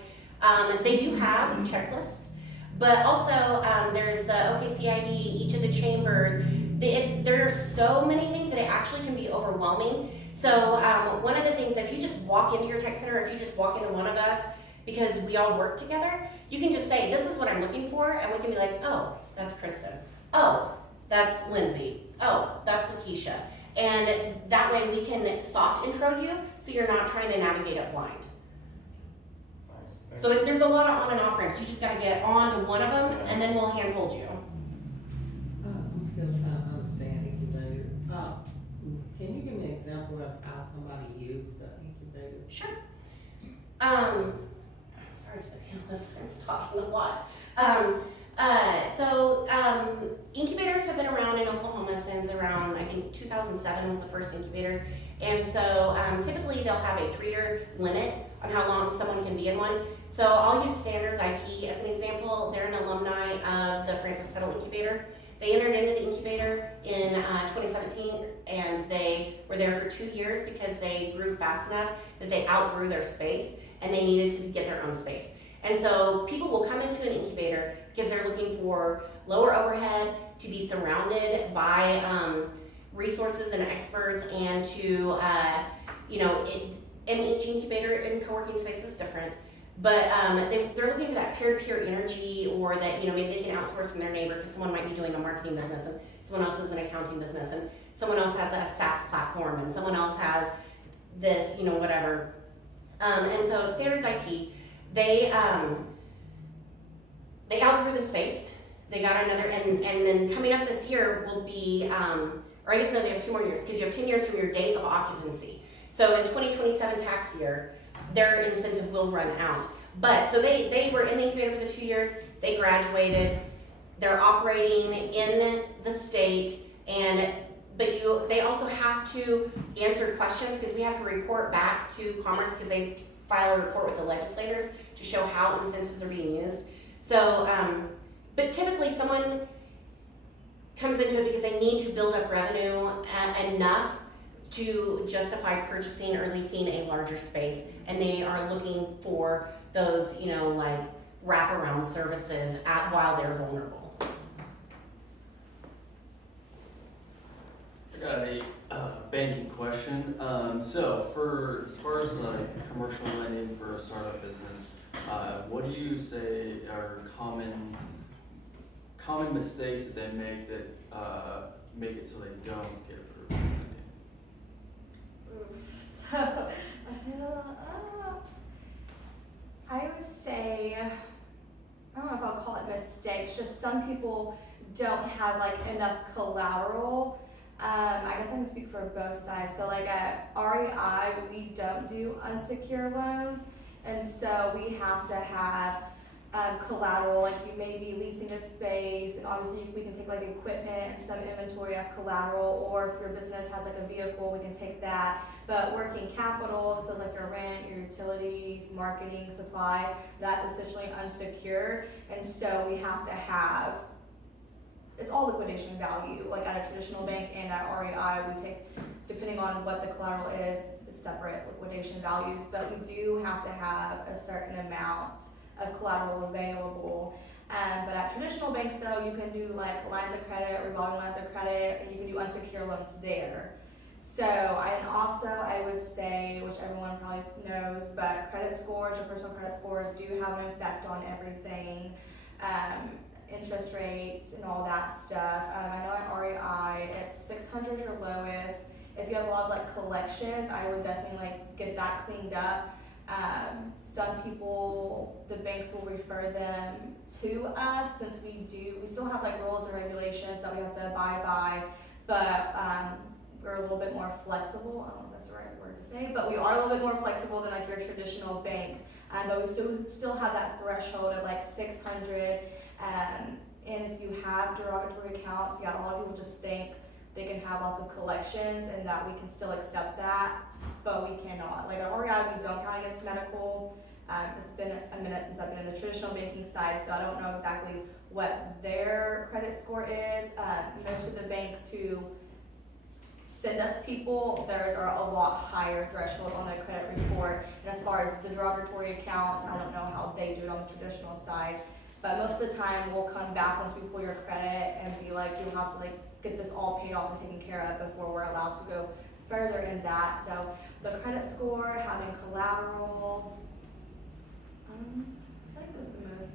they do have checklists, but also there's the OKC ID, each of the chambers, there are so many things that it actually can be overwhelming. So one of the things, if you just walk into your tech center, if you just walk into one of us, because we all work together, you can just say, this is what I'm looking for, and we can be like, oh, that's Kristen. Oh, that's Lindsay. Oh, that's Lakeisha. And that way we can soft intro you, so you're not trying to navigate it blind. Nice. So there's a lot of on and off ramps. You just gotta get on to one of them, and then we'll handhold you. I'm still trying to understand incubator. Can you give me an example of how somebody used the incubator? Sure. Sorry to the panelists, I'm talking a lot. Incubators have been around in Oklahoma since around, I think 2007 was the first incubators. And so typically they'll have a 3-year limit on how long someone can be in one. So I'll use Standards IT as an example. They're an alumni of the Francis Tuttle Incubator. They entered into the incubator in 2017, and they were there for 2 years because they grew fast enough that they outgrew their space and they needed to get their own space. And so people will come into an incubator because they're looking for lower overhead, to be surrounded by resources and experts, and to, and each incubator and co-working space is different. But they're looking for that peer-to-peer energy, or that, maybe they can outsource from their neighbor because someone might be doing a marketing business and someone else is an accounting business and someone else has a SaaS platform and someone else has this, whatever. And so Standards IT, they outgrew the space. They got another, and then coming up this year will be, or I guess no, they have 2 more years, because you have 10 years from your date of occupancy. So in 2027 tax year, their incentive will run out. But, so they were in the incubator for the 2 years, they graduated, they're operating in the state, but they also have to answer questions, because we have to report back to Commerce, because they file a report with the legislators to show how incentives are being used. So, but typically someone comes into it because they need to build up revenue enough to justify purchasing or leasing a larger space, and they are looking for those, like wraparound services while they're vulnerable. I got a banking question. So as far as like commercial lending for a startup business, what do you say are common mistakes that they make that make it so they don't get approved for lending? So, I would say, I don't know if I'll call it mistakes, just some people don't have like enough collateral. I guess I can speak for both sides. So like at REI, we don't do unsecured loans, and so we have to have collateral. Like you may be leasing a space, and obviously we can take like equipment and some inventory as collateral, or if your business has like a vehicle, we can take that. But working capital, so like your rent, your utilities, marketing, supplies, that's essentially unsecured, and so we have to have, it's all liquidation value. Like at a traditional bank and at REI, we take, depending on what the collateral is, separate liquidation values, but we do have to have a certain amount of collateral available. But at traditional banks though, you can do like lines of credit, revolving lines of credit, and you can do unsecured loans there. So, and also I would say, which everyone probably knows, but credit scores, your personal credit scores do have an effect on everything. Interest rates and all that stuff. I know at REI, it's 600 your lowest. If you have a lot of like collections, I would definitely like get that cleaned up. Some people, the banks will refer them to us, since we still have like rules and regulations that we have to abide by, but we're a little bit more flexible. I don't know if that's the right word to say, but we are a little bit more flexible than like your traditional banks. But we still have that threshold of like 600. And if you have derogatory accounts, a lot of people just think they can have lots of collections and that we can still accept that, but we cannot. Like at REI, we don't count against medical. It's been a minute since I've been in the traditional banking side, so I don't know exactly what their credit score is. Most of the banks who send us people, theirs are a lot higher threshold on their credit report. And as far as the derogatory accounts, I don't know how they do it on the traditional side. But most of the time, we'll come back once we pull your credit and be like, you'll have to like get this all paid off and taken care of before we're allowed to go further in that. So the credit score, having collateral, I feel like those are the most,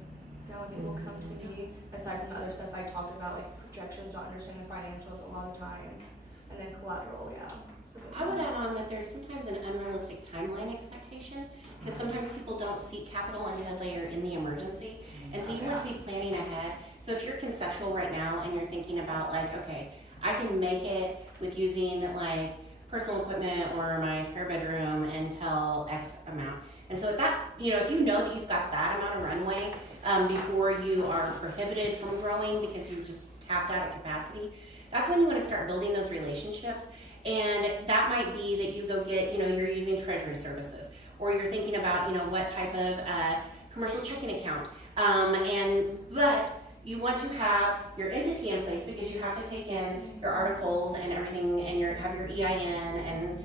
when people come to me, aside from the other stuff I talked about, like projections, not understanding financials a lot of times, and then collateral, yeah. So I would add on that there's sometimes an unrealistic timeline expectation, because sometimes people don't seek capital until they are in the emergency, and so you want to be planning ahead. So if you're conceptual right now and you're thinking about like, okay, I can make it with using like personal equipment or my spare bedroom until X amount. And so if that, if you know that you've got that amount of runway before you are prohibited from growing because you just tapped out of capacity, that's when you want to start building those relationships. And that might be that you go get, you're using treasury services, or you're thinking about, what type of commercial checking account. But you want to have your entity in place because you have to take in your articles and everything, and have your EIN and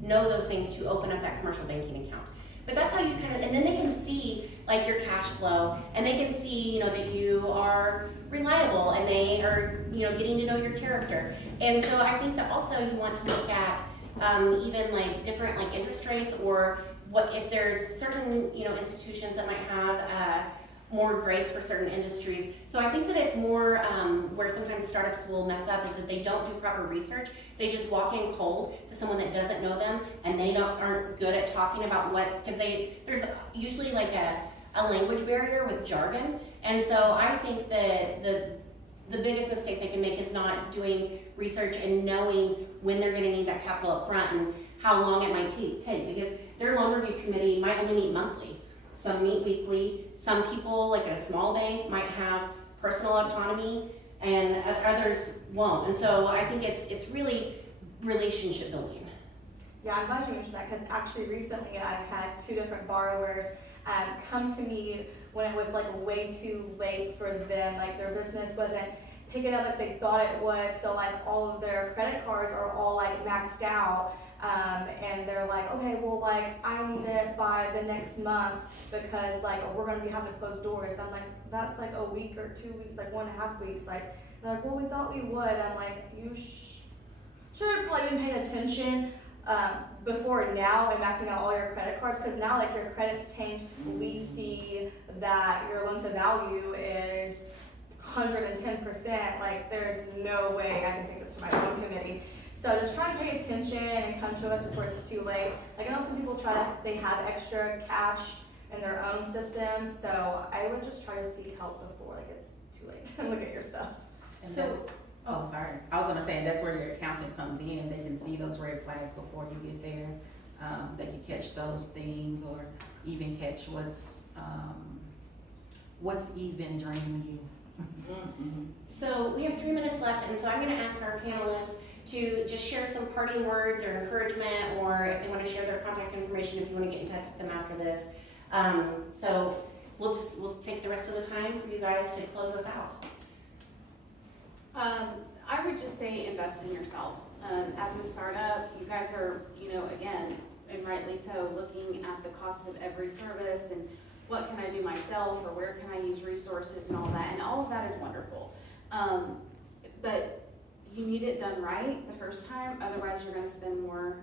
know those things to open up that commercial banking account. But that's how you and then they can see like your cash flow, and they can see, that you are reliable, and they are, getting to know your character. And so I think that also you want to look at even like different like interest rates, or what if there's certain, institutions that might have more grace for certain industries. So I think that it's more where sometimes startups will mess up is that they don't do proper research. They just walk in cold to someone that doesn't know them, and they aren't good at talking about because there's usually like a language barrier with jargon. And so I think that the biggest mistake they can make is not doing research and knowing when they're going to need that capital up front and how long it might take, because their loan review committee might only meet monthly. Some meet weekly. Some people, like at a small bank, might have personal autonomy, and others won't. And so I think it's really relationship building. Yeah, I'm glad you mentioned that, because actually recently I've had 2 different borrowers come to me when it was like way too late for them. Like their business wasn't picking up like they thought it would, so like all of their credit cards are all like maxed out. And they're like, okay, well, like, I need it by the next month because, like, we're going to be having to close doors. I'm like, that's like a week or 2 weeks, like 1.5 weeks. Like, they're like, well, we thought we would. I'm like, you should have probably been paying attention before now and maxing out all your credit cards, because now, like, your credit's changed. We see that your loan to value is 110%. Like, there's no way I can take this to my loan committee. So just try to pay attention and come to us before it's too late. Like, I know some people they have extra cash in their own systems, so I would just try to seek help before like it's too late and look at your stuff. And sorry. I was gonna say, and that's where your accountant comes in, and they can see those red flags before you get there. They can catch those things, or even catch what's even draining you. So we have 3 minutes left, and so I'm gonna ask our panelists to just share some parting words or encouragement, or if they want to share their contact information, if you want to get in touch with them after this. So we'll take the rest of the time for you guys to close us out. I would just say invest in yourself. As a startup, you guys are, again, and rightly so, looking at the cost of every service and what can I do myself, or where can I use resources and all that, and all of that is wonderful. But you need it done right the first time, otherwise you're going to spend more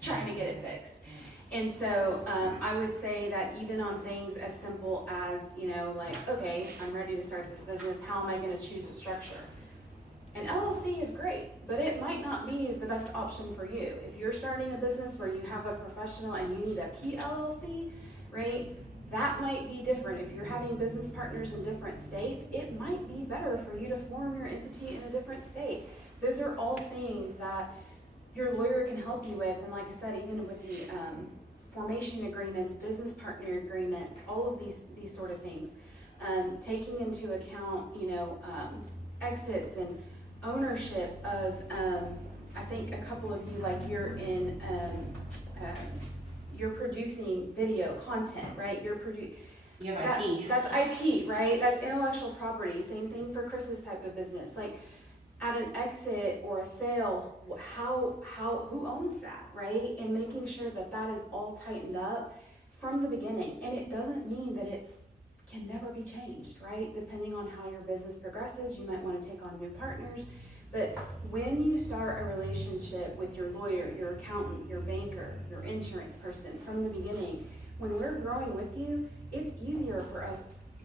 trying to get it fixed. And so I would say that even on things as simple as, like, okay, I'm ready to start this business, how am I going to choose a structure? An LLC is great, but it might not be the best option for you. If you're starting a business where you have a professional and you need a PLLC, right? That might be different. If you're having business partners in different states, it might be better for you to form your entity in a different state. Those are all things that your lawyer can help you with. And like I said, even with the formation agreements, business partner agreements, all of these sort of things. Taking into account, exits and ownership of, I think a couple of you, like you're in, you're producing video content, right? You have IP. That's IP, right? That's intellectual property. Same thing for Chris's type of business. Like at an exit or a sale, who owns that, right? And making sure that that is all tightened up from the beginning. And it doesn't mean that can never be be changed, right? Depending on how your business progresses, you might want to take on new partners. But when you start a relationship with your lawyer, your accountant, your banker, your insurance person from the beginning, when we're growing with you, it's easier for us,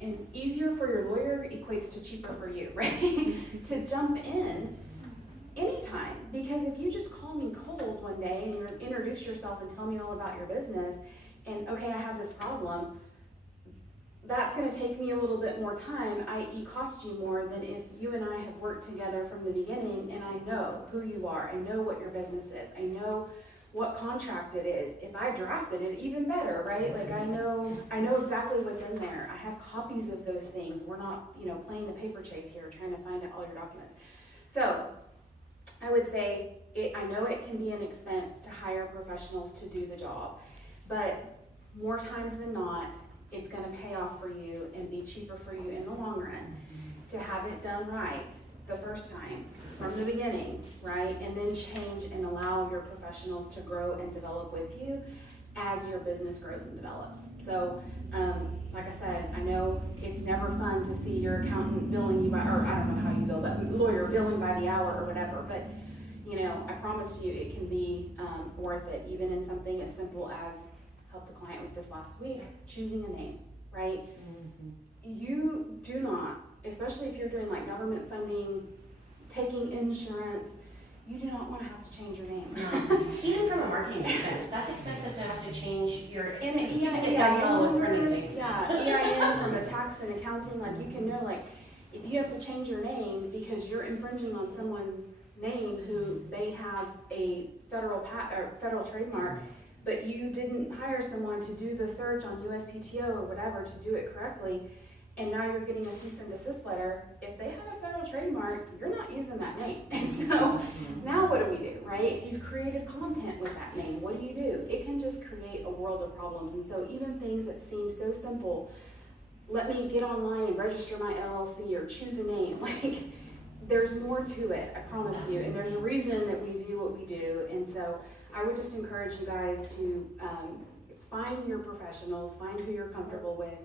and easier for your lawyer equates to cheaper for you, right? To jump in anytime. Because if you just call me cold one day and you introduce yourself and tell me all about your business, and okay, I have this problem, that's gonna take me a little bit more time, i.e. cost you more than if you and I have worked together from the beginning and I know who you are, I know what your business is, I know what contract it is. If I drafted it, even better, right? Like I know exactly what's in there. I have copies of those things. We're not, playing the paper chase here, trying to find out all your documents. So I would say, I know it can be an expense to hire professionals to do the job, but more times than not, it's gonna pay off for you and be cheaper for you in the long run to have it done right the first time, from the beginning, right? And then change and allow your professionals to grow and develop with you as your business grows and develops. So, like I said, I know it's never fun to see your accountant billing you by, or I don't know how you bill, but lawyer billing by the hour or whatever, but I promise you it can be worth it, even in something as simple as helped a client with this last week, choosing a name, right? You do not, especially if you're doing like government funding, taking insurance, you do not want to have to change your name. Even from a marketing expense, that's expensive to have to change your. And EIN from a tax and accounting, like you can know, like if you have to change your name because you're infringing on someone's name who they have a federal trademark, but you didn't hire someone to do the search on USPTO or whatever to do it correctly, and now you're getting a cease and desist letter. If they have a federal trademark, you're not using that name. And so now what do we do, right? If you've created content with that name, what do? It can just create a world of problems. And so even things that seem so simple, let me get online and register my LLC or choose a name, like there's more to it, I promise you. And there's a reason that we do what we do. And so I would just encourage you guys to find your professionals, find who you're comfortable with,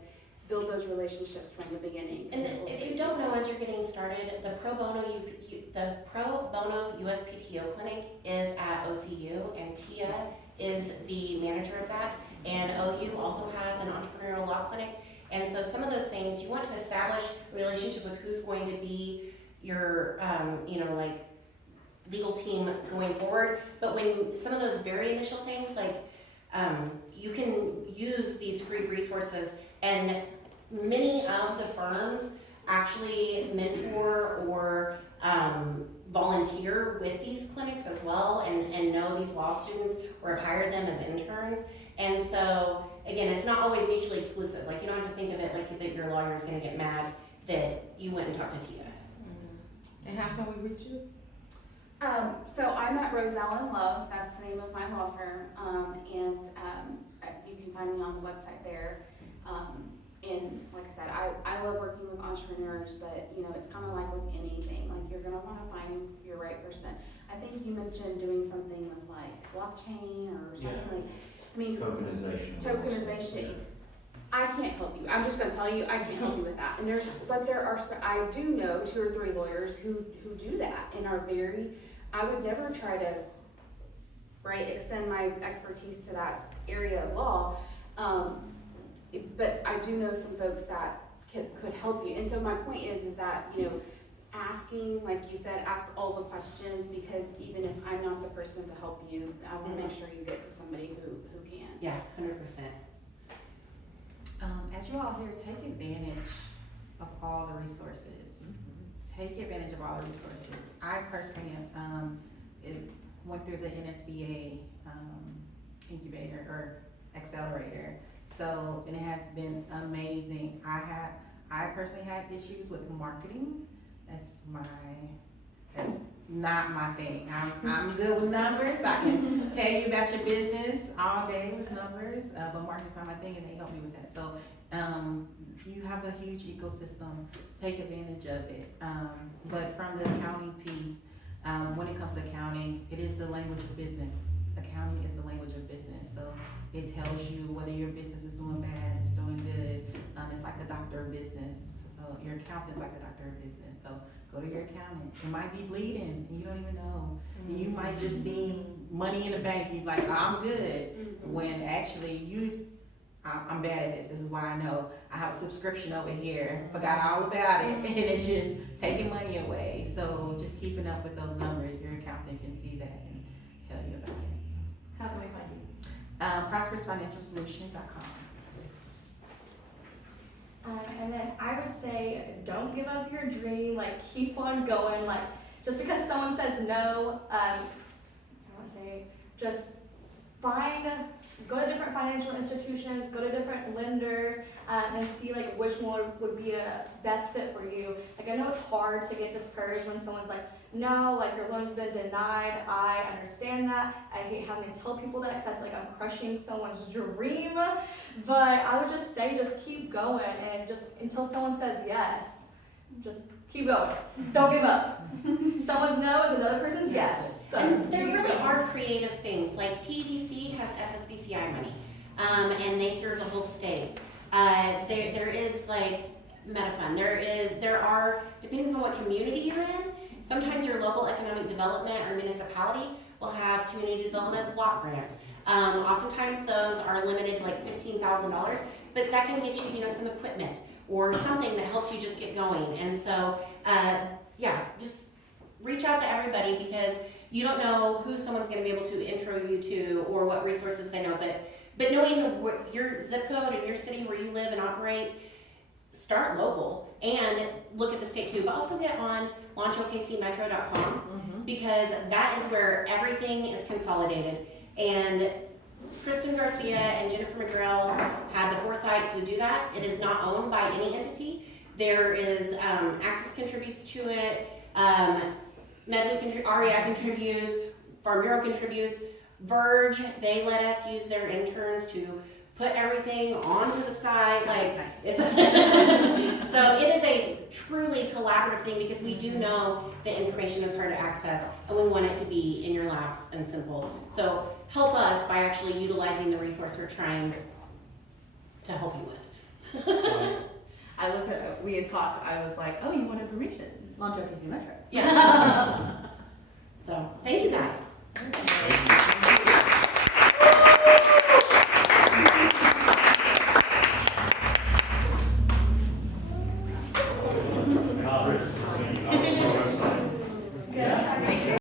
build those relationships from the beginning. And if you don't know as you're getting started, the Pro Bono USPTO clinic is at OCU, and Tia is the manager of that. And OU also has an entrepreneurial law clinic. And so some of those things, you want to establish a relationship with who's going to be your, legal team going forward. But when some of those very initial things, you can use these free resources, and many of the firms actually mentor or volunteer with these clinics as well, and know these law students or have hired them as interns. And so, again, it's not always mutually exclusive. Like, you don't have to think of it like that your lawyer is going to get mad that you went and talked to Tia. And how can we reach you? So I'm at Roselle and Love, that's the name of my law firm, and you can find me on the website there. And like I said, I love working with entrepreneurs, but it's kind of like with anything, like you're gonna want to find your right person. I think you mentioned doing something with like blockchain or something tokenization. I can't help you. I'm just gonna tell you, I can't help you with that. And I do know 2 or 3 lawyers who do that and are I would never try to, extend my expertise to that area of law. But I do know some folks that could help you. And so my point is that, asking, like you said, ask all the questions, because even if I'm not the person to help you, I want to make sure you get to somebody who can. Yeah, 100%. As you all here, take advantage of all the resources. Take advantage of all the resources. I personally went through the NSBA incubator or accelerator. So, and it has been amazing. I personally had issues with marketing. That's not my thing. I'm good with numbers. I can tell you about your business all day with numbers, but marketing's not my thing, and they help me with that. So, you have a huge ecosystem. Take advantage of it. But from the accounting piece, when it comes to accounting, it is the language of business. Accounting is the language of business. So it tells you whether your business is doing bad, it's doing good. It's like a doctor of business. your accountant's like the doctor of business, so go to your accountant. It might be bleeding, and you don't even know. You might just see money in the bank, you're like, I'm good, when actually I'm bad at this. This is why I know I have a subscription over here, forgot all about it, and it's just taking money away. So just keeping up with those numbers, your accountant can see that and tell you about it. So, How can we find you? ProsperousFinancialSolution.com. And then I would say, don't give up your dream, like keep on going, like just because someone says no, I want to say, just go to different financial institutions, go to different lenders, and see like which one would be a best fit for you. Like I know it's hard to get discouraged when someone's like, no, like your loan's been denied. I understand that. I hate having to tell people that because I feel like I'm crushing someone's dream. But I would just say, just keep going, and just until someone says yes, just keep going. Don't give up. Someone's no is another person's yes. So And just there keep really going. are creative things, like TDC has SSBCI money, and they serve the whole state. There is like MetaFund, there are, depending on what community you're in, sometimes your local economic development or municipality will have community development block grants. Oftentimes those are limited to like $15,000, but that can get you, some equipment or something that helps you just get going. And so, just reach out to everybody, because you don't know who someone's going to be able to intro you to or what resources they know. But knowing your zip code and your city where you live and operate, start local and look at the state too. But also get on launchokcmetro.com, because that is where everything is consolidated. And Kristen Garcia and Jennifer McGrail had the foresight to do that. It is not owned by any entity. There is Access contributes to it. REI contributes, Farm Bureau contributes, Verge, they let us use their interns to put everything onto the site, like, it's so it is a truly collaborative thing, because we do know that information is hard to access, and we want it to be in your laps and simple. So help us by actually utilizing the resource we're trying to help you with. We had talked, I was like, oh, you want information? Launch OKC Metro. Yeah.